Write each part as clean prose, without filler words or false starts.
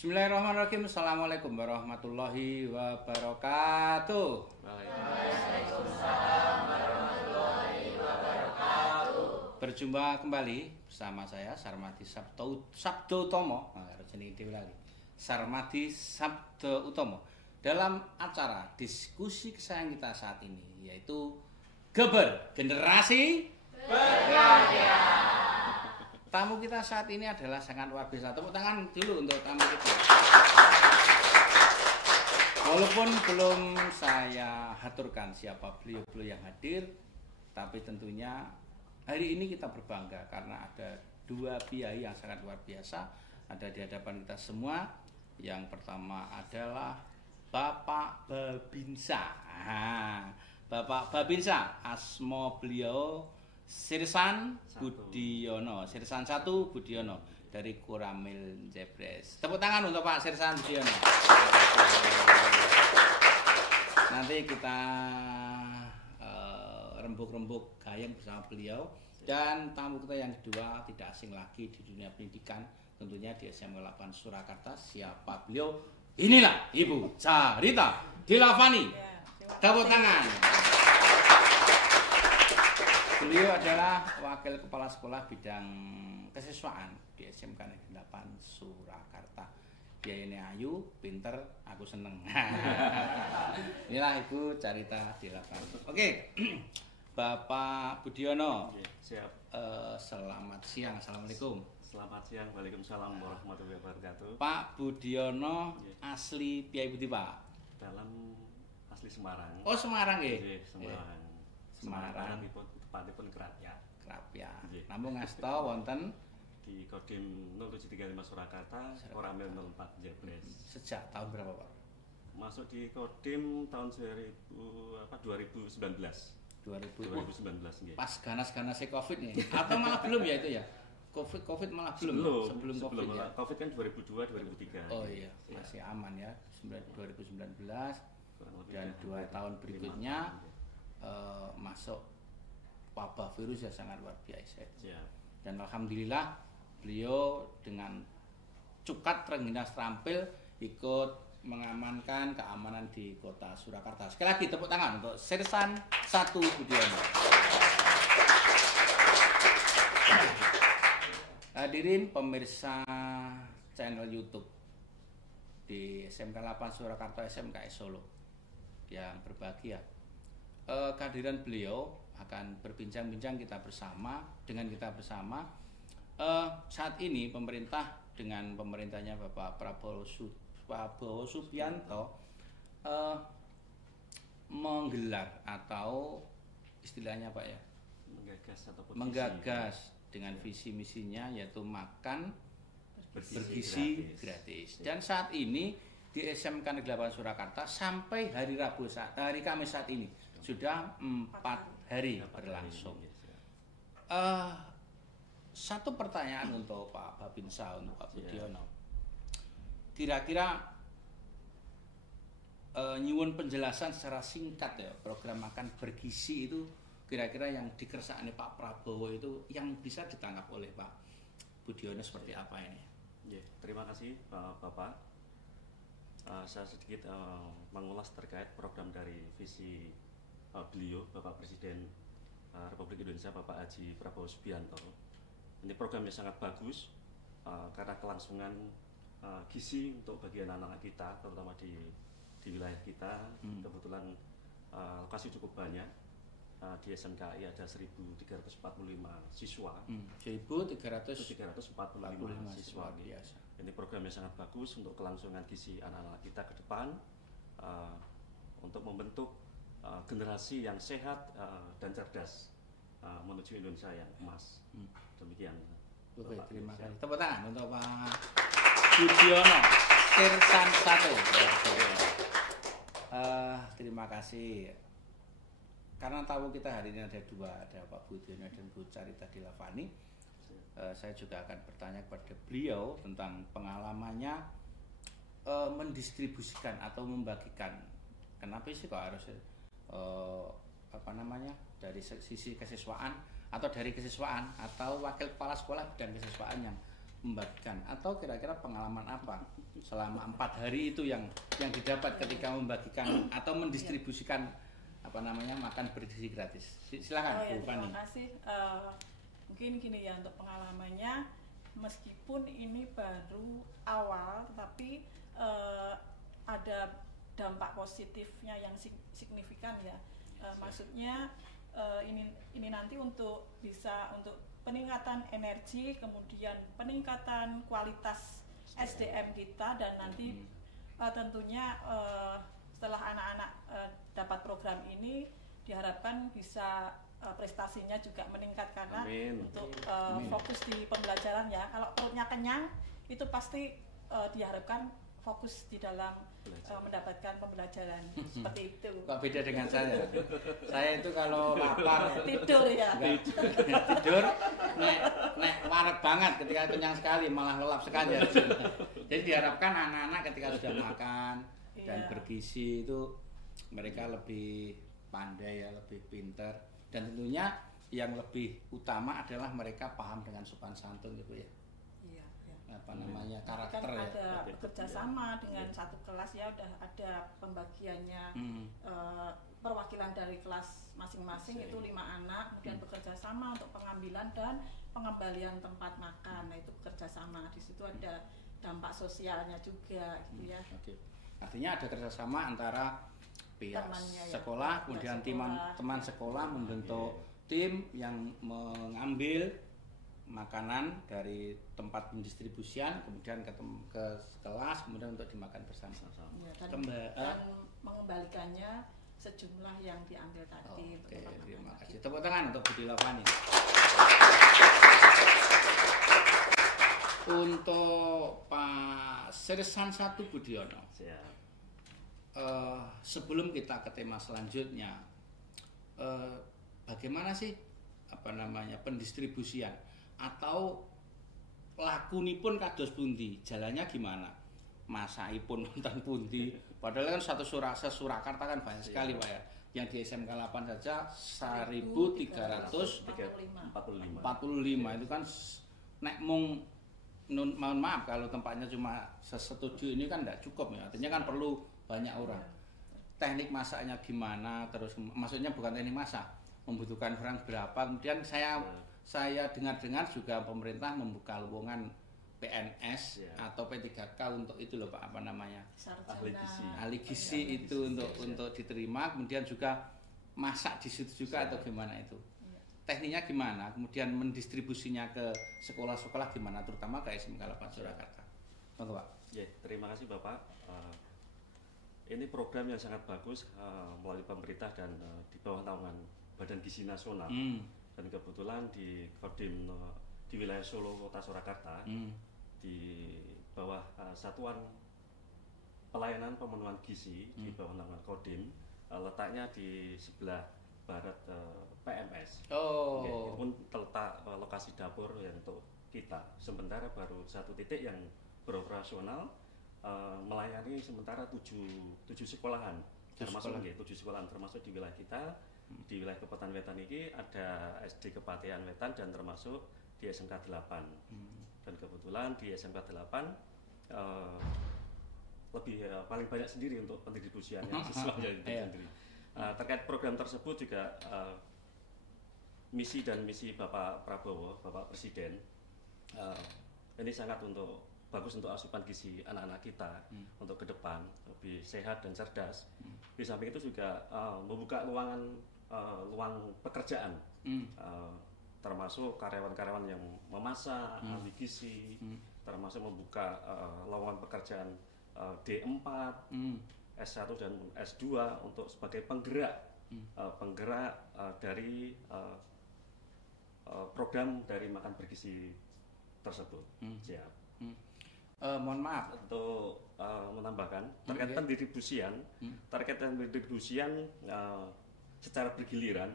Bismillahirrahmanirrahim. Assalamualaikum warahmatullahi wabarakatuh. Waalaikumsalam warahmatullahi wabarakatuh. Berjumpa kembali bersama saya Sarmadi Sabto Utomo. Sarmadi Sabto Utomo dalam acara diskusi kesayangan kita saat ini, yaitu Geber Generasi Berkarya. Tamu kita saat ini adalah sangat luar biasa. Tepuk tangan dulu untuk tamu kita. Walaupun belum saya haturkan siapa beliau yang hadir, tapi tentunya hari ini kita berbangga karena ada dua kiai yang sangat luar biasa ada di hadapan kita semua. Yang pertama adalah Bapak Babinsa. Bapak Babinsa, asmo beliau Sirsan Budiono, Sirsan 1 Budiono dari Koramil Jebres. Tepuk tangan untuk Pak Sirsan Budiono. Nanti kita rembuk-rembuk gayeng bersama beliau. Dan tamu kita yang kedua tidak asing lagi di dunia pendidikan, tentunya di SMA 8 Surakarta. Siapa beliau? Inilah Ibu Carita Dilavani. Tepuk tangan. Beliau adalah wakil kepala sekolah bidang kesiswaan di SMK Negeri 8 Surakarta. Dia ini ayu, pinter, aku seneng. Inilah Ibu Carita Dilavani. Oke, Bapak Budiono. Siap. Selamat siang, assalamualaikum. Selamat siang, waalaikumsalam warahmatullahi wabarakatuh. Pak Budiono asli Piai Budi, Pak? Dalam asli Semarang. Oh, Semarang ya? Semarang. Semarang. Tepatipun Krapya. Krapya. Namun ngasta wonten di Kodim 0735 Surakarta, Koramil 04 Jebres. Sejak tahun berapa, Pak? Masuk di Kodim tahun 2019. 2019 Pas ganas-ganasnya Covid nih. Atau malah belum ya itu ya? Covid malah belum. Sebelum Covid ya. Covid kan 2002 2003. Oh iya, masih aman ya. 2019 dan 2 tahun berikutnya masuk wabah virus ya sangat luar biasa. Dan alhamdulillah beliau dengan cukat rengginas terampil ikut mengamankan keamanan di kota Surakarta. Sekali lagi tepuk tangan untuk Sirsan 1 Budiono. Hadirin pemirsa channel YouTube di SMK 8 Surakarta, SMK Solo yang berbahagia. Kehadiran beliau akan berbincang-bincang dengan kita bersama. Saat ini pemerintah dengan pemerintahnya Bapak Prabowo Subianto menggelar atau istilahnya Pak ya, menggagas dengan visi misinya yaitu makan bergizi gratis. Dan saat ini di SMK Negeri 8 Surakarta sampai hari Kamis saat ini sudah 4 hari berlangsung. Satu pertanyaan untuk Pak Babinsa, untuk Pak Budiono. Kira-kira nyuwun penjelasan secara singkat ya, program makan bergizi itu kira-kira yang dikersakkan Pak Prabowo itu yang bisa ditangkap oleh Pak Budiono seperti apa ini? Terima kasih Bapak. Saya sedikit mengulas terkait program dari visi beliau Bapak Presiden Republik Indonesia Bapak Haji Prabowo Subianto. Ini programnya sangat bagus karena kelangsungan gizi untuk bagian anak-anak kita, terutama di wilayah kita. Kebetulan lokasi cukup banyak. Di SMKI ada 1.345 siswa. 1.345 siswa. Biasa. Ini programnya sangat bagus untuk kelangsungan gizi anak-anak kita ke depan, untuk membentuk generasi yang sehat dan cerdas menuju Indonesia yang emas. Demikian. Oke, terima kasih. Tepuk tangan untuk Pak Budiono Sirsan 1. Terima kasih. Karena tamu kita hari ini ada dua, ada Pak Budiono dan Bu Carita Dilavani. Saya juga akan bertanya kepada beliau tentang pengalamannya mendistribusikan atau membagikan. Kenapa sih kok harus dari sisi kesiswaan atau dari kesiswaan atau wakil kepala sekolah dan kesiswaan yang membagikan, atau kira-kira pengalaman apa selama 4 hari itu yang didapat ketika membagikan atau mendistribusikan makan bergizi gratis. Silakan Bu Fani. Terima kasih. Mungkin gini ya untuk pengalamannya, meskipun ini baru awal, tetapi ada dampak positifnya yang signifikan ya. Maksudnya ini nanti untuk peningkatan energi, kemudian peningkatan kualitas SDM kita, dan nanti tentunya setelah anak-anak dapat program ini diharapkan bisa prestasinya juga meningkat, karena untuk fokus di pembelajaran ya. Kalau perutnya kenyang itu pasti diharapkan fokus di dalam mendapatkan pembelajaran. Seperti itu. Kok beda dengan saya? Saya itu kalau lapar tidur ya. Tidur nek wareg banget, ketika kenyang sekali malah lelap sekali. Jadi diharapkan anak-anak ketika sudah makan dan bergizi itu mereka lebih pandai ya, lebih pintar, dan tentunya yang lebih utama adalah mereka paham dengan sopan santun gitu ya. Karakter kan ya. Ada bekerja sama dengan satu kelas ya, udah ada pembagiannya, perwakilan dari kelas masing-masing itu 5 anak, kemudian bekerja sama untuk pengambilan dan pengembalian tempat makan. Nah itu bekerja sama, di situ ada dampak sosialnya juga gitu ya. Artinya ada kerjasama antara pihak sekolah, kemudian teman sekolah membentuk tim yang mengambil makanan dari tempat pendistribusian, kemudian ke kelas, kemudian untuk dimakan bersama. Dan mengembalikannya sejumlah yang diambil tadi. Terima kasih. Tepuk tangan untuk Bu Dilawani. Untuk Pak Sersan 1 Budiono. Sebelum kita ke tema selanjutnya, bagaimana sih pendistribusian atau lakunipun kados pundi, jalannya gimana, masakipun wonten pundi? Padahal kan Surakarta kan banyak sekali Pak ya. Yang di SMK 8 saja 1345 itu kan nek mohon maaf kalau tempatnya cuma setuju ini kan tidak cukup ya. Artinya kan perlu banyak orang. Teknik masaknya gimana, terus maksudnya bukan teknik masak, membutuhkan orang berapa. Kemudian saya dengar-dengar juga pemerintah membuka lowongan PNS atau P3K untuk itu loh Pak, ahli gizi itu untuk diterima, kemudian juga masak di situ juga atau gimana itu. Tekniknya gimana? Kemudian mendistribusinya ke sekolah-sekolah gimana, terutama ke SMK 8 Surakarta. Monggo Pak. Terima kasih Bapak. Ini program yang sangat bagus melalui pemerintah dan di bawah naungan Badan Gizi Nasional. Dan kebetulan di Kodim di wilayah Solo Kota Surakarta, di bawah Satuan Pelayanan Pemenuhan Gizi di bawah naungan Kodim, letaknya di sebelah barat PMS. Pun terletak lokasi dapur yang untuk kita. Sementara baru 1 titik yang beroperasional, melayani sementara 7 sekolahan. Termasuk 7 sekolahan termasuk di wilayah kita. Di wilayah Kepatan Wetan ini ada SD Kepatean Wetan dan termasuk di SMK 8. Dan kebetulan di SMK 8 paling banyak sendiri untuk pendistribusiannya siswanya sendiri. Terkait program tersebut juga misi Bapak Prabowo, Bapak Presiden, ini sangat bagus untuk asupan gizi anak-anak kita untuk ke depan lebih sehat dan cerdas. Di samping itu juga membuka luang pekerjaan, termasuk karyawan-karyawan yang memasak, ahli gizi, termasuk membuka lowongan pekerjaan D4, S1 dan S2 untuk sebagai penggerak dari program dari makan bergizi tersebut. Siap. Mohon maaf untuk menambahkan terkait pendistribusian secara bergiliran,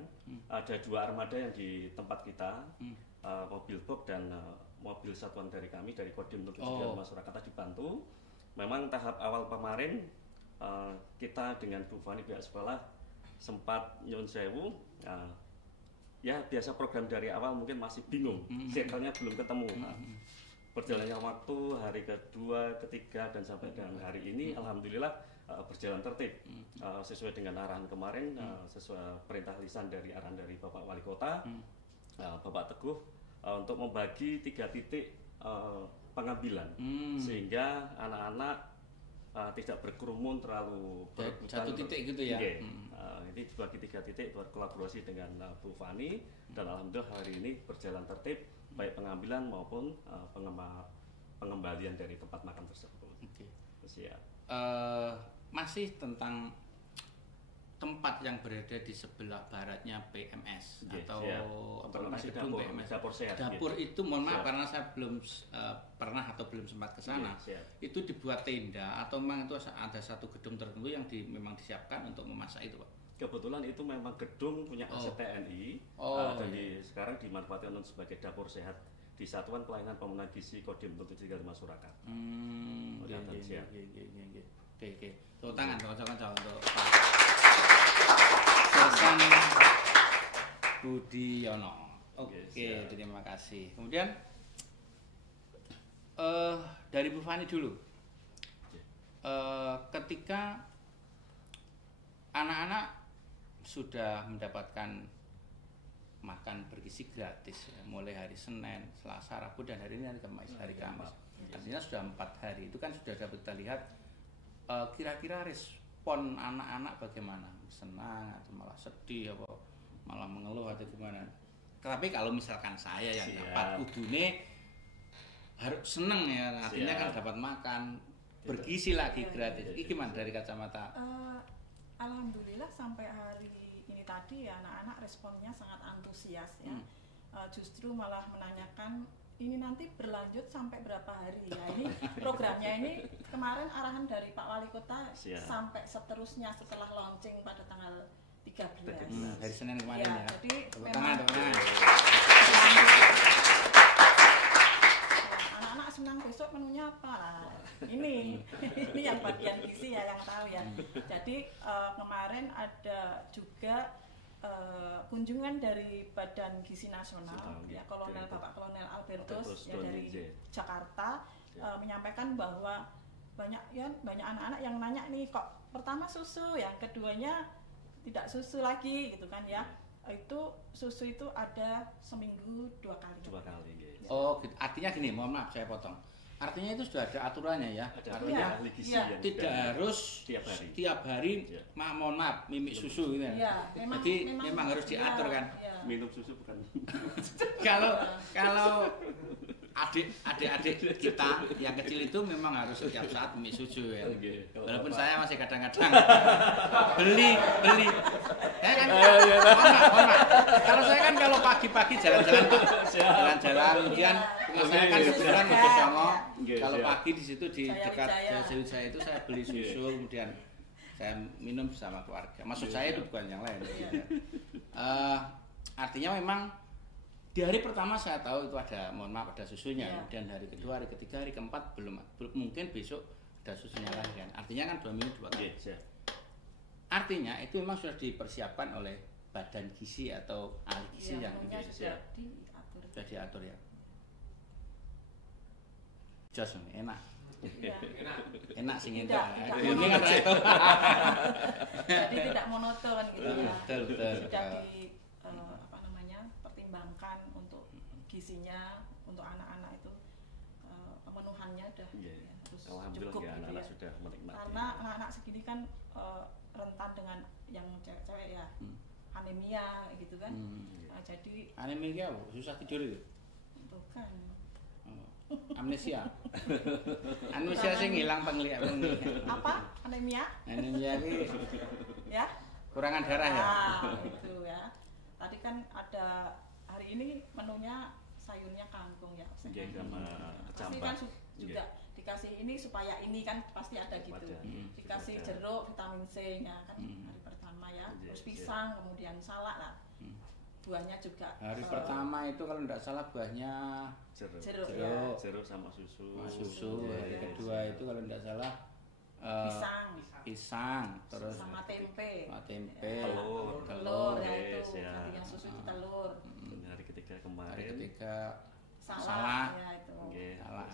ada 2 armada yang di tempat kita, mobil box dan mobil satuan dari kami dari Kodim 795 Surakarta dibantu. Memang tahap awal kemarin kita dengan Bu Fani pihak sekolah sempat nyun sewu, ya biasa program dari awal mungkin masih bingung, circle-nya belum ketemu. berjalannya waktu hari kedua, ketiga dan sampai dengan hari ini alhamdulillah berjalan tertib sesuai dengan arahan kemarin, sesuai perintah lisan dari arahan dari Bapak Wali Kota, Bapak Teguh untuk membagi 3 titik pengambilan sehingga anak-anak tidak berkerumun terlalu satu titik gitu ya. Ini dibagi 3 titik berkolaborasi dengan Bu Fani dan alhamdulillah hari ini berjalan tertib baik pengambilan maupun pengembalian dari tempat makan tersebut. Siap. Masih tentang tempat yang berada di sebelah baratnya PMS atau masih gedung PMS, dapur sehat. Dapur itu mohon maaf karena saya belum pernah atau belum sempat ke sana. Itu dibuat tenda atau memang itu ada satu gedung tertentu yang memang disiapkan untuk memasak itu, Pak? Kebetulan itu memang gedung punya aset TNI, jadi sekarang dimanfaatkan sebagai dapur sehat di Satuan Pelayanan Pemenuhan Gizi Kodim 735 Surakarta. Oke. Tepuk tangan untuk Pak Sersan Budiono. Oke, terima kasih. Kemudian dari Bu Fani dulu. Ketika anak-anak sudah mendapatkan makan bergizi gratis ya, mulai hari Senin, Selasa, Rabu dan hari ini hari Kamis. Artinya sudah 4 hari. Itu kan sudah dapat kita lihat kira-kira respon anak-anak bagaimana? Senang atau malah sedih atau malah mengeluh atau gimana? Tapi kalau misalkan saya yang dapat kudune harus seneng ya, artinya kan dapat makan bergizi lagi gratis. Ini gimana dari kacamata? Alhamdulillah sampai hari ini tadi ya anak-anak responnya sangat antusias ya. Justru malah menanyakan ini nanti berlanjut sampai berapa hari ya. Ini programnya ini kemarin arahan dari Pak Wali Kota sampai seterusnya setelah launching pada tanggal 13. Hari Senin kemarin ya. Jadi memang anak-anak senang besok menunya apa? Ini yang bagian gizi ya yang tahu ya. Jadi kemarin ada juga kunjungan dari Badan Gizi Nasional ya Bapak Kolonel Albertus ya dari Jakarta menyampaikan bahwa banyak anak-anak yang nanya nih kok pertama susu, yang keduanya tidak susu lagi gitu kan ya. Itu susu itu ada seminggu 2 kali. 2 kali. Oh, gitu. Artinya gini, mohon maaf saya potong. Artinya itu sudah ada aturannya ya. Artinya tidak harus tiap hari mohon maaf mimik susu gitu ya. Jadi memang harus diatur kan. Minum susu bukan. Kalau adik-adik kita yang kecil itu memang harus setiap saat mimik susu ya. Walaupun saya masih kadang-kadang beli. Saya kan mohon maaf. Kalau saya kan kalau pagi-pagi jalan-jalan kemudian saya kan kebetulan ke Songo. Kalau pagi di situ di dekat Jayawijaya itu saya beli susu, kemudian saya minum bersama keluarga. Maksud saya itu bukan yang lain. Artinya memang di hari pertama saya tahu itu ada, mohon maaf, ada susunya. Kemudian hari kedua, hari ketiga, hari keempat belum mungkin besok ada susunya lagi kan. Artinya kan 2 minggu 2 kali. Artinya itu memang sudah dipersiapkan oleh Badan Gizi atau ahli gizi yang sudah diatur ya. Jos enak. Enak sih itu. Ini kan itu. Jadi tidak monoton gitu ya. Betul. Sudah pertimbangkan untuk gizinya untuk anak-anak itu pemenuhannya sudah harus cukup ya, gitu anak-anak ya. sudah menikmati. Karena anak-anak segini kan rentan dengan yang cewek-cewek ya. Anemia gitu kan. Jadi anemia apa? Susah tidur itu? Bukan. Amnesia sing hilang penglihatan. Apa? Anemia ini ya kurangan darah ya. Itu ya. Tadi kan ada hari ini menunya sayurnya kangkung ya. Pasti kan juga dikasih ini supaya ini kan pasti ada gitu. Dikasih jeruk vitamin C nya kan hari pertama ya. Terus pisang, kemudian salak lah. Buahnya juga. Hari pertama itu kalau tidak salah buahnya jeruk sama susu. Hari kedua itu kalau tidak salah pisang terus sama tempe. Telur ya itu. Yang susu itu telur. Hari ketiga kemarin. Hari ketiga salak ya itu. Salak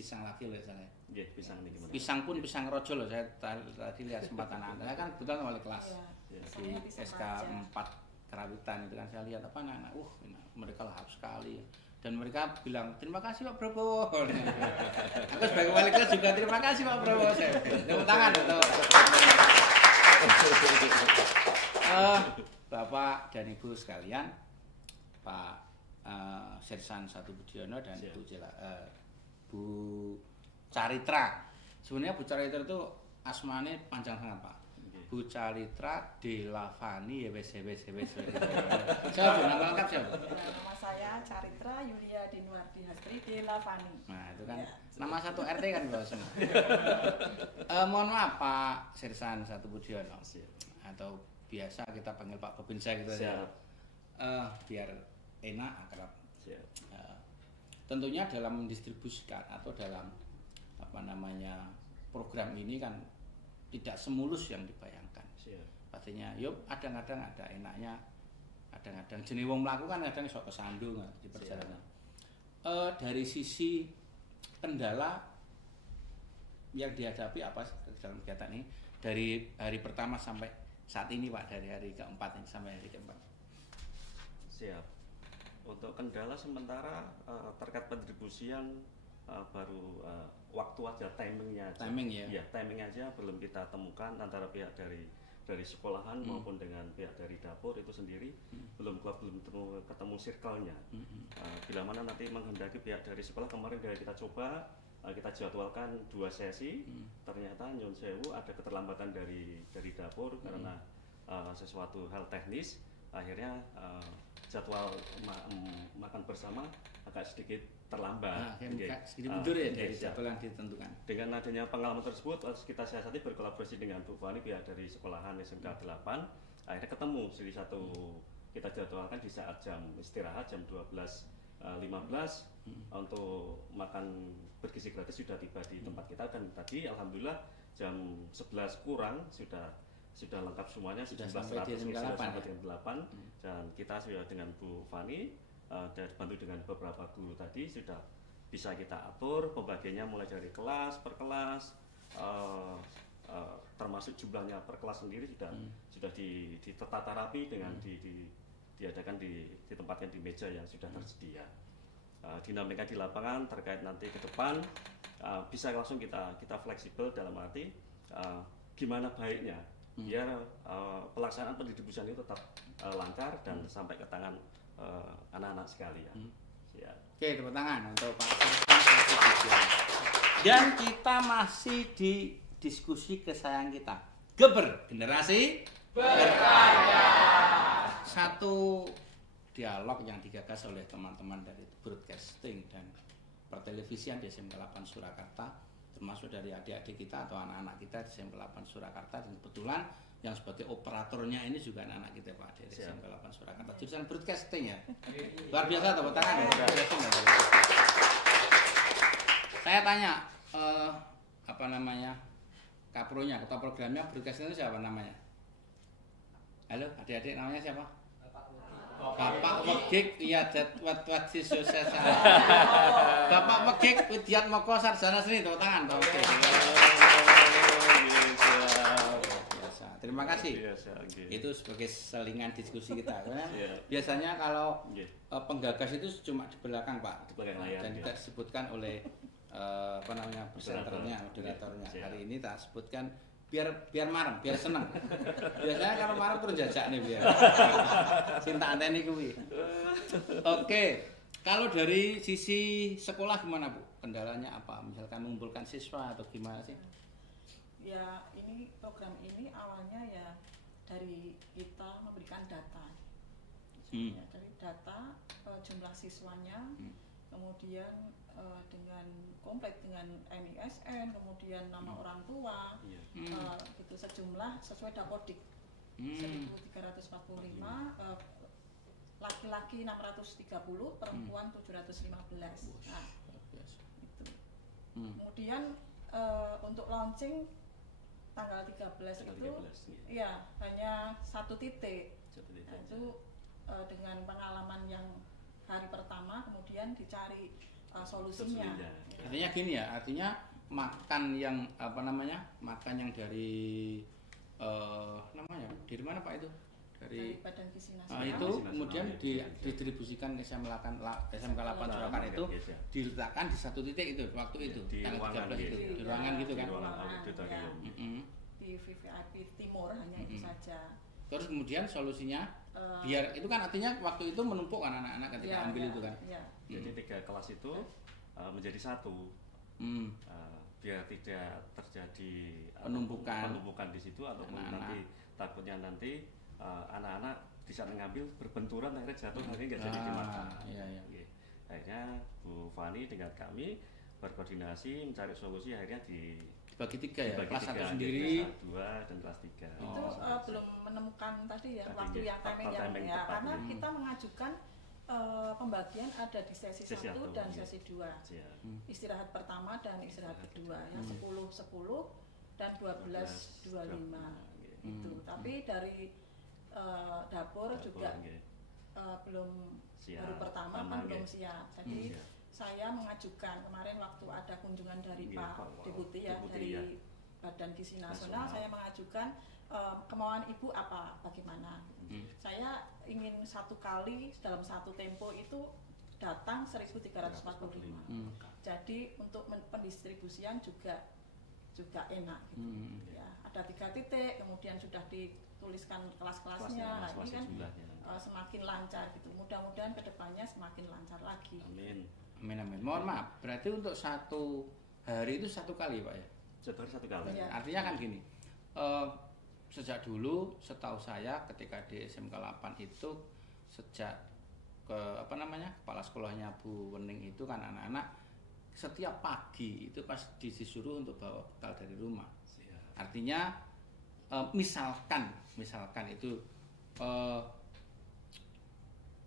pisang lagi loh saya. Nggih, pisang niki gimana? Pisang pun pisang rojo loh, saya tadi lihat sempat anak-anak. Saya kan kebetulan wali kelas Iya, di pisang SK raja. 4 Karawitan itu kan saya lihat apa anak-anak, mereka lahap sekali. Dan mereka bilang terima kasih Pak Prabowo. Aku sebagai wali kelas juga terima kasih Pak Prabowo. Saya tepuk tangan untuk Bapak dan Ibu sekalian, Pak Sersan Satu Budiono dan Bu Caritra. Sebenarnya Bu Caritra itu asmane panjang sangat Pak. Bu Caritra Delavani ya wes. Siapa Bu, nama lengkap siapa? Nama saya Caritra Yulia Dinwardi Hastri Delavani. Nah itu kan nama satu RT kan Pak semua. Mohon maaf Pak Sersan Satu Budiono, atau biasa kita panggil Pak Babinsa gitu ya. Biar enak akrab. Tentunya dalam mendistribusikan atau dalam program ini kan tidak semulus yang dibayangkan. Pastinya, yuk kadang-kadang ada enaknya, kadang-kadang jenis wong mlaku kan kadang iso kesandung di perjalanan. Dari sisi kendala yang dihadapi apa dalam kegiatan ini dari hari pertama sampai saat ini Pak, dari hari keempat ini sampai hari keempat. Siap. Untuk kendala sementara terkait pendistribusian baru waktu aja, timingnya aja. Timing ya? Iya, timing aja belum kita temukan antara pihak dari sekolahan maupun dengan pihak dari dapur itu sendiri belum ketemu circle-nya. Bila mana nanti menghendaki pihak dari sekolah, kemarin kita coba kita jadwalkan 2 sesi, ternyata nyun sewu ada keterlambatan dari dapur karena sesuatu hal teknis, akhirnya jadwal makan bersama agak sedikit terlambat. Sedikit mundur ya dari jadwal yang ditentukan. Dengan adanya pengalaman tersebut, kita siasati berkolaborasi dengan Bu Fani pihak dari sekolahan SMK 8, akhirnya ketemu di satu, kita jadwalkan di saat jam istirahat jam 12.15 untuk makan bergizi gratis sudah tiba di tempat kita, dan tadi alhamdulillah jam 11 kurang sudah lengkap semuanya, sudah 11.100 sampai di sudah sampai ya? di 8 dan kita sudah dengan Bu Fani dan dibantu dengan beberapa guru tadi sudah bisa kita atur pembagiannya mulai dari kelas per kelas, termasuk jumlahnya per kelas sendiri sudah ditata rapi dengan diadakan ditempatkan di meja yang sudah tersedia. Dinamika di lapangan terkait nanti ke depan bisa langsung kita fleksibel dalam arti gimana baiknya biar pelaksanaan pendistribusian itu tetap lancar dan sampai ke tangan anak-anak sekalian. Ya. Oke, tepuk tangan untuk Pak Sersan. Dan kita masih di diskusi kesayangan kita, Geber Generasi Berkarya. Satu dialog yang digagas oleh teman-teman dari broadcasting dan pertelevisian di SMK 8 Surakarta, termasuk dari adik-adik kita atau anak-anak kita di SMK 8 Surakarta, dan kebetulan yang sebagai operatornya ini juga anak-anak kita Pak dari SMK 8 Surakarta, jurusan broadcasting ya. Luar biasa, tepuk tangan ya. Saya tanya kapronya, ketua programnya broadcasting itu siapa namanya? Halo adik-adik, namanya siapa? Bapak Wegik, iya wat si sukses. Bapak Wegik Widiat Moko Sarjana Seni, tepuk tangan Pak Wegik. Biasa. Terima kasih. Biasa, okay. Itu sebagai selingan diskusi kita. Biasanya kalau penggagas itu cuma di belakang Pak, dan tidak disebutkan oleh presenternya, moderatornya. Hari ini tak sebutkan biar marem, biar seneng. Biasanya kalau marem terus jajak nih biar. Cinta anteni kuwi. Oke. Kalau dari sisi sekolah gimana Bu? Kendalanya apa? Misalkan mengumpulkan siswa atau gimana sih? Ya, ini program ini awalnya ya dari kita memberikan data. Ya, dari data jumlah siswanya, kemudian dengan komplit dengan NISN, kemudian nama orang tua, itu sejumlah sesuai Dapodik 1.345, laki-laki 630, perempuan 715. Nah, itu. Kemudian untuk launching tanggal 13 itu ya hanya 1 titik. Nah, itu dengan pengalaman yang hari pertama, kemudian dicari solusinya. Artinya gini ya, artinya makan yang makan yang dari dari mana Pak itu? Dari Badan Gizi Nasional. Itu kemudian didistribusikan ke SMK 8 Surakarta itu diletakkan di satu titik itu waktu itu tanggal 13 itu di ruangan gitu kan. Di VVIP Timur hanya itu saja. Terus kemudian solusinya biar itu kan artinya waktu itu menumpuk kan anak-anak ketika ambil itu kan. Jadi 3 kelas itu menjadi satu. Biar tidak terjadi penumpukan di situ ataupun nanti takutnya nanti anak-anak bisa mengambil berbenturan akhirnya jatuh akhirnya nggak jadi dimakan. Akhirnya Bu Fani dengan kami berkoordinasi mencari solusi akhirnya dibagi 3 ya, kelas 1 kelas sendiri, 2 dan kelas 3. Itu belum menemukan tadi ya waktu yang timing ya, karena kita mengajukan pembagian ada di sesi 1 dan sesi 2. Istirahat pertama dan istirahat kedua yang 10-10 dan 12-25 itu. Tapi dari dapur juga belum siap. Baru pertama kan belum siap. Jadi saya mengajukan kemarin waktu ada kunjungan dari Pak Deputi dari Badan Gizi Nasional, saya mengajukan kemauan Ibu bagaimana. Saya ingin 1 kali dalam 1 tempo itu datang 1.345. Jadi untuk pendistribusian juga enak gitu. Ya, ada 3 titik, kemudian sudah dituliskan kelas-kelasnya. Ini kan semakin lancar gitu. Mudah-mudahan kedepannya semakin lancar lagi. Amin. Mohon maaf, berarti untuk 1 hari itu 1 kali Pak ya? 1 hari 1 kali. Ya. Artinya kan gini, sejak dulu setahu saya ketika di SMK 8 itu sejak kepala sekolahnya Bu Wening itu kan anak-anak setiap pagi itu pas disuruh untuk bawa bekal dari rumah. Artinya misalkan itu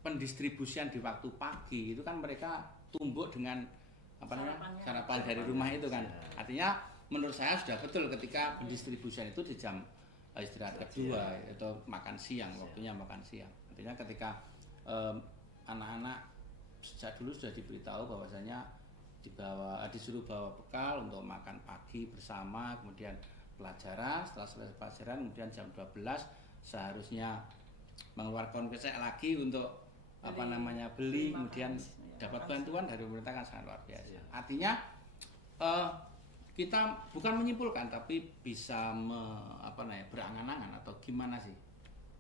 pendistribusian di waktu pagi itu kan mereka tumbuk dengan sarapan dari rumah itu kan. Artinya menurut saya sudah betul ketika pendistribusian itu di jam istirahat kedua atau makan siang, waktunya makan siang. Artinya ketika anak-anak sejak dulu sudah diberitahu bahwasanya disuruh bawa bekal untuk makan pagi bersama, kemudian pelajaran, setelah selesai pelajaran kemudian jam 12 seharusnya mengeluarkan kocek lagi untuk beli kemudian dapat bantuan dari pemerintah kan sangat luar biasa. Artinya kita bukan menyimpulkan tapi bisa berangan-angan atau gimana sih?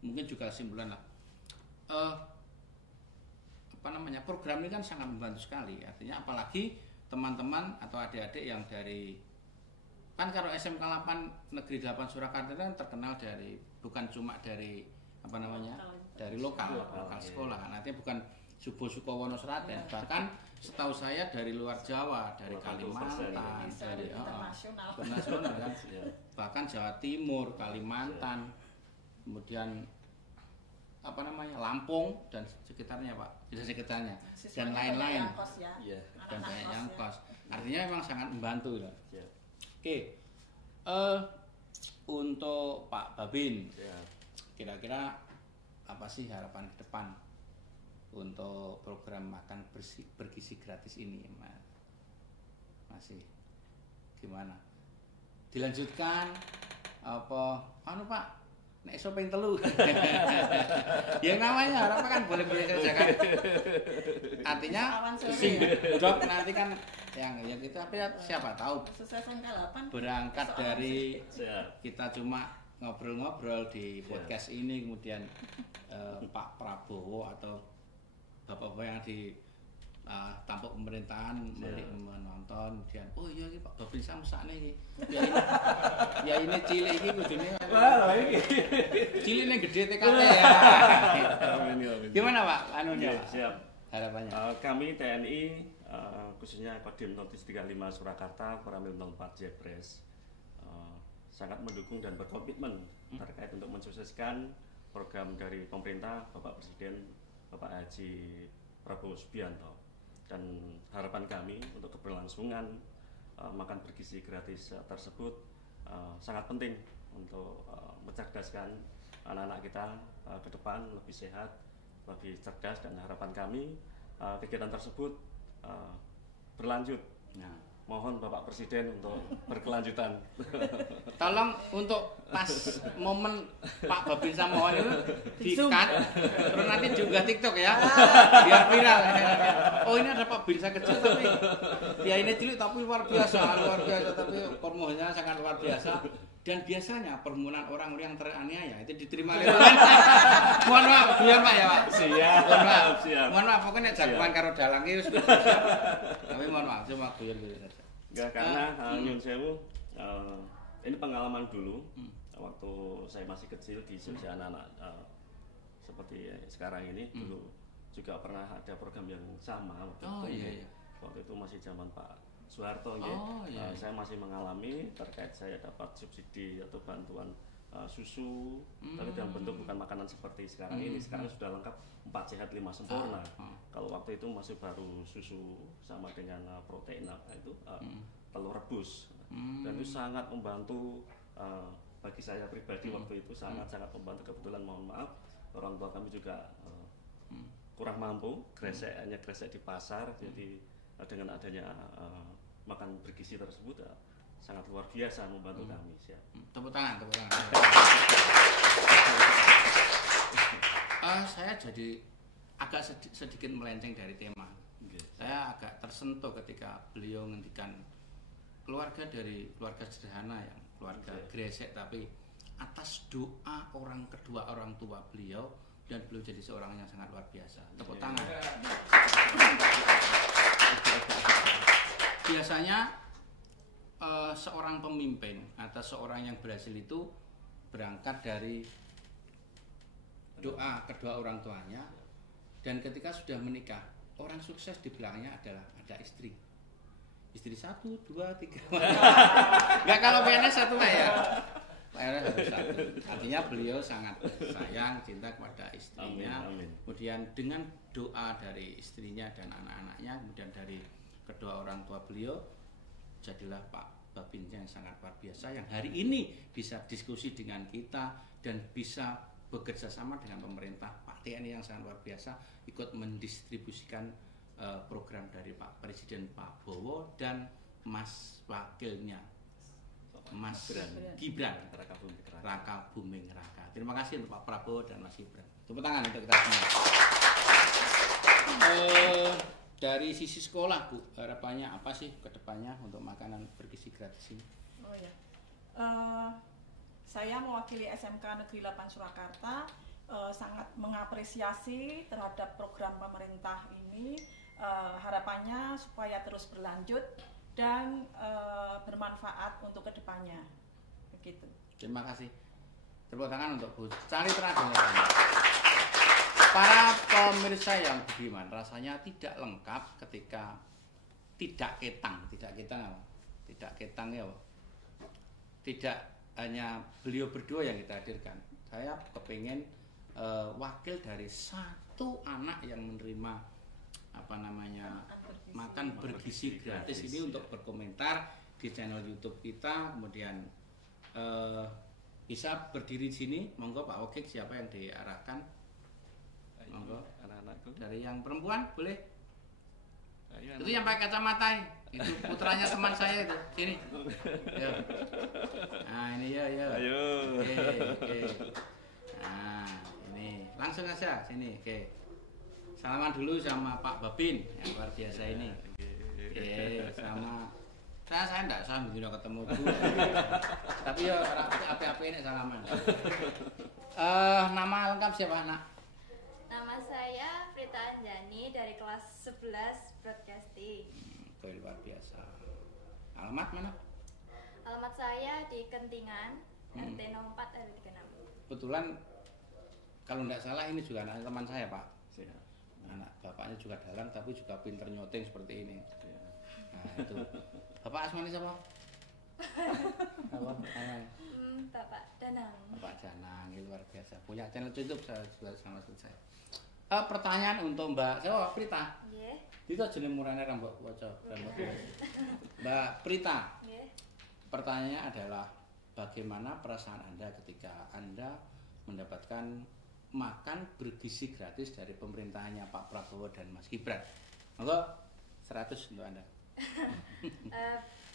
Mungkin juga kesimpulan lah. Program ini kan sangat membantu sekali. Artinya apalagi teman-teman atau adik-adik yang dari kan kalau SMK 8 Negeri 8 Surakarta kan terkenal dari bukan cuma dari dari lokal sekolah kan. Artinya bukan Sukowono Seraten, bahkan setahu saya dari luar Jawa, dari Kalimantan, dari internasional kan, bahkan Jawa Timur, Kalimantan, kemudian Lampung dan sekitarnya Pak, dan lain-lain, dan banyak yang kos. Artinya memang sangat membantu. Oke, untuk Pak Babin, kira-kira apa sih harapan ke depan untuk program makan bergizi gratis ini, masih gimana? Dilanjutkan apa? Pak, nek iso ping 3. Yang namanya harapan kan boleh-boleh saja kan. Artinya dok nanti kan yang kita siapa tahu berangkat dari kita cuma ngobrol-ngobrol di podcast ini kemudian Pak Prabowo atau bapak-bapak yang di tampuk pemerintahan menonton kemudian ini Pak Babin samsakne iki ya ini cilik iki kudune cilik ning gede TKT ya. Gimana Pak siap harapannya? Kami TNI khususnya Kodim 035 Surakarta Koramil 04 Jepres sangat mendukung dan berkomitmen terkait untuk mensukseskan program dari pemerintah Bapak Presiden Bapak Haji Prabowo Subianto. Dan harapan kami untuk keberlangsungan makan bergizi gratis tersebut sangat penting untuk mencerdaskan anak-anak kita ke depan lebih sehat, lebih cerdas, dan harapan kami kegiatan tersebut berlanjut. Nah, Mohon Bapak Presiden untuk berkelanjutan. tolong untuk pas momen Pak Babin Samawan itu di-cut, terus nanti diunggah TikTok ya, biar viral. Oh ini ada Pak Bin, saya kecil tapi ya ini cilik tapi luar biasa, tapi permohonannya sangat luar biasa. Dan biasanya permohonan orang-orang yang teraniaya itu diterima oleh Tuhan. Mohon maaf, biar Pak ya Pak. Siap. Mohon maaf, Siap. mohon maaf. Pokoknya jagoan karo dalang itu sudah. Tapi mohon maaf, cuma guyon saja. Enggak, karena nyun sewu, ini pengalaman dulu waktu saya masih kecil di usia anak-anak seperti sekarang ini. Dulu juga pernah ada program yang sama waktu itu masih zaman Pak Soeharto. Saya masih mengalami terkait saya dapat subsidi atau bantuan susu, tapi dalam bentuk bukan makanan seperti sekarang ini. Sekarang sudah lengkap 4 sehat 5 sempurna. Kalau waktu itu masih baru susu sama dengan protein itu telur rebus, dan itu sangat membantu bagi saya pribadi. Waktu itu sangat membantu. Kebetulan mohon maaf orang tua kami juga kurang mampu, hanya gresek di pasar. Jadi dengan adanya makan bergizi tersebut sangat luar biasa membantu kami. Siap. Tepuk tangan. Saya jadi agak sedikit melenceng dari tema. Saya agak tersentuh ketika beliau menghentikan keluarga dari keluarga sederhana yang keluarga gresek, tapi atas doa kedua orang tua beliau, dan beliau jadi seorang yang sangat luar biasa. Tepuk tangan. Biasanya seorang pemimpin atau seorang yang berhasil itu berangkat dari doa kedua orang tuanya, dan ketika sudah menikah, orang sukses di belakangnya adalah ada istri 1, 2, 3. Enggak, kalau PNS 1 lah ya. PNS 1. Artinya beliau sangat sayang, cinta kepada istrinya. Amin. Kemudian dengan doa dari istrinya dan anak-anaknya, kemudian dari kedua orang tua beliau, jadilah Pak Babin yang sangat luar biasa, yang hari ini bisa diskusi dengan kita dan bisa bekerja sama dengan pemerintah, Pak TNI yang sangat luar biasa, ikut mendistribusikan program dari Pak Presiden Pak Bowo dan Mas Wakilnya Mas Gibran Raka Buming Raka. Terima kasih untuk Pak Prabowo dan Mas Gibran. Tepuk tangan untuk kita semua. Dari sisi sekolah, Bu, harapannya apa sih ke depannya untuk makanan bergizi gratis ini? Oh ya, saya mewakili SMK Negeri 8 Surakarta, sangat mengapresiasi terhadap program pemerintah ini. Harapannya supaya terus berlanjut dan bermanfaat untuk kedepannya. Begitu. Terima kasih. Tepuk tangan untuk Bu Cari Terang. Para pemirsa yang budiman, rasanya tidak lengkap ketika tidak ketang ya, tidak hanya beliau berdua yang kita hadirkan. Saya kepingin wakil dari satu anak yang menerima makan bergizi gratis ini untuk berkomentar di channel YouTube kita. Kemudian bisa berdiri di sini. Monggo Pak Wakil, siapa yang diarahkan? Monggo, anak-anakku. Dari yang perempuan boleh. Ayo, itu yang pakai kacamata itu putranya teman saya itu. Sini. Yo. Nah, ini ya. Ayo. Oke. Nah, ini langsung aja sini. Oke. Salaman dulu sama Pak Babin yang luar biasa ini. Oke, sama saya enggak usah begini ketemu Bu. Tapi ya apa-apa ini salaman. Nama lengkap siapa, Nak? Nama saya Prita Anjani dari kelas 11 Broadcasting. Luar biasa. Alamat mana? Alamat saya di Kentingan, RT 04 RW 36. Kebetulan kalau tidak salah ini juga anak teman saya, Pak. Siap. Anak bapaknya juga dalang tapi juga pinter nyoteng seperti ini. Nah, itu. Bapak asmani siapa? Apa? Bapak Danang. Bapak Danang, ini luar biasa. Punya channel YouTube saya juga sama saya. Pertanyaan untuk Mbak siapa? Prita. Nggih. Itu jeneng murane ra Mbak waca. Mbak Prita. Nggih. Pertanyaannya adalah bagaimana perasaan Anda ketika Anda mendapatkan makan bergizi gratis dari pemerintahannya Pak Prabowo dan Mas Gibran? Monggo 100 untuk Anda.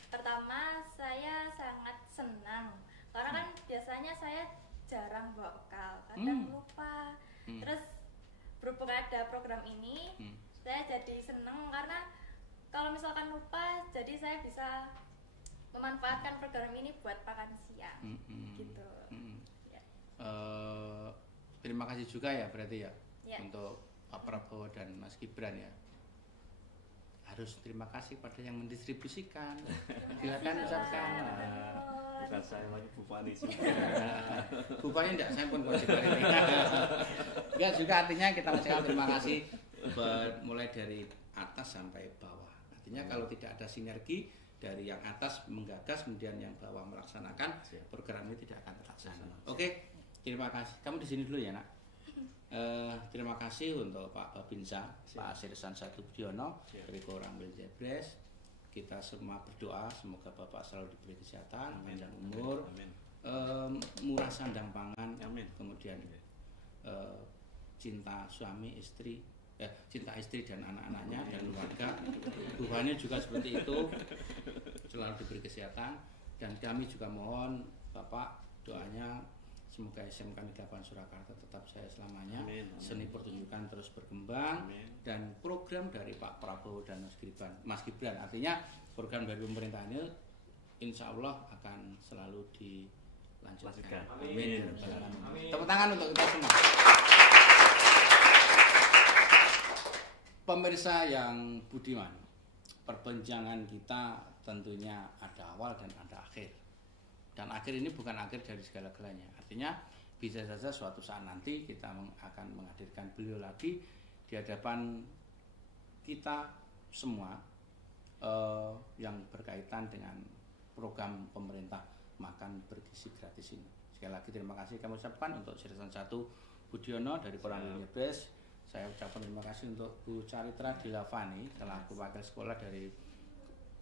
Pertama, saya sangat senang karena kan biasanya saya jarang bawa bekal, kadang lupa. Terus berhubung ada program ini, saya jadi senang karena kalau misalkan lupa, jadi saya bisa memanfaatkan program ini buat makan siang, gitu. Ya. Terima kasih juga ya berarti ya, untuk Ya. Pak Prabowo dan Mas Gibran ya. Harus terima kasih pada yang mendistribusikan. Silakan ucapkan. Bukan saya lagi Bu Fani juga. Bu Fani enggak, saya pun konsepan ini. Enggak juga artinya kita mengucapkan terima kasih mulai dari atas sampai bawah. Artinya kalau tidak ada sinergi dari yang atas menggagas kemudian yang bawah melaksanakan, program ini tidak akan terlaksana. Oke, terima kasih. Kamu di sini dulu ya, Nak. Terima kasih untuk Pak Babinsa, Pak Sirsan Satu Budiono dari Koramil Jebres. Kita semua berdoa semoga Bapak selalu diberi kesehatan, panjang umur, murah sandang pangan, kemudian cinta suami istri, cinta istri dan anak-anaknya dan keluarga. Tuhannya juga seperti itu, selalu diberi kesehatan. Dan kami juga mohon Bapak doanya semoga SMK Negeri 8 Surakarta tetap saya selamanya, seni pertunjukan terus berkembang, dan program dari Pak Prabowo dan Mas Gibran, artinya program dari pemerintah ini insya Allah akan selalu dilanjutkan. Amin. Tepuk tangan untuk kita semua. Pemirsa yang budiman, perbincangan kita tentunya ada awal dan ada akhir. Dan akhir ini bukan akhir dari segala-galanya. Artinya bisa saja suatu saat nanti kita akan menghadirkan beliau lagi di hadapan kita semua yang berkaitan dengan program pemerintah makan bergizi gratis ini. Sekali lagi terima kasih kami ucapkan untuk Sirsan 1 Budiono dari Koramil Jebres. Saya ucapkan terima kasih untuk Bu Caritra Dilavani selaku wakil sekolah dari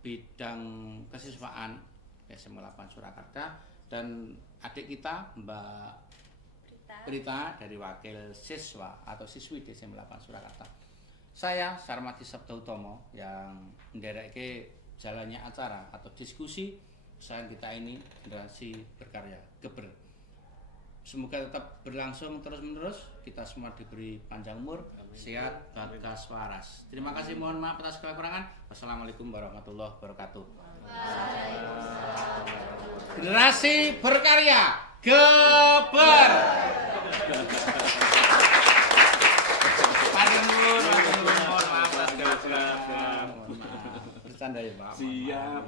bidang kesiswaan SMA 8 Surakarta, dan adik kita Mbak Prita dari wakil siswa atau siswi di SMA 8 Surakarta. Saya Sarmati Sabtautomo yang mendereke jalannya acara atau diskusi pesan kita ini generasi berkarya Geber. Semoga tetap berlangsung terus-menerus, kita semua diberi panjang umur, sehat, bagas waras. Terima kasih, mohon maaf atas kekurangan. Wassalamualaikum warahmatullahi wabarakatuh. Generasi berkarya Geber. Panjang umur, mohon maaf atas kekurangan. Bercanda ya, Pak. Siap.